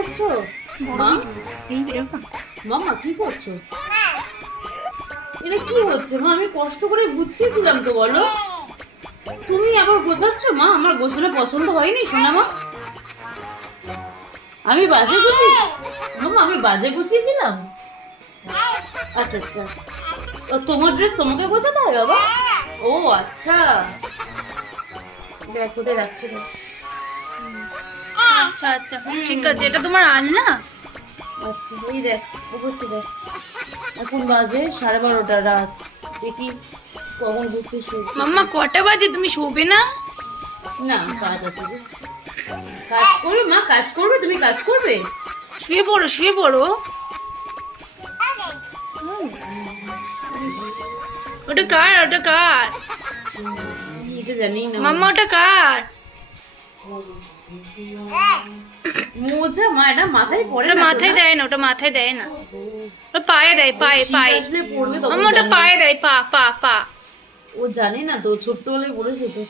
করছো? মা, মামা কি করছো? এটা কি হচ্ছে মা? আমি কষ্ট করে গুছিয়েছিলাম তো, বলো। তুমি আবার গোছাচ্ছ মা? আমার গোছানো পছন্দ হয়নি সোনা মা? আমি বাজে গুছিয়ে মামা, আমি বাজে গুছিয়েছিলাম? আচ্ছা আচ্ছা, তোমার ড্রেস তোমাকে গোছাতে হয় বাবা? ও আচ্ছা, দেখ কোথায় রাখছে না। আচ্ছা আচ্ছা, ঠিক আছে, এটা তোমার আলনা? আচ্ছা, ওই দেখ, উপস্থিত দেখ। এখন বাজে 12:30 রাত। দেখি কখন গুছিয়ে শুরু। মাম্মা কটা বাজে? তুমি শোবে না? না, কাজ আছে যে। কাজ করবে মা, কাজ করবে, তুমি কাজ করবে। শুয়ে পড়ো, শুয়ে পড়ো। ওটা কার? ওটা কার? আমি এটা জানি না মাম্মা ওটা কার? মোজা মা, এটা মাথায় পড়ে ওটা না মাথায় দেয় না, ওটা মাথায় দেয় না, ওটা পায়ে দেয়, পায়ে শীত পায়ে। আসলে পড়বে তখন মাম্মা ওটা জানবে। পায়ে দেয়, পা পা পা। ও জানে না তো, ছোট্ট হলে পড়েছে তো।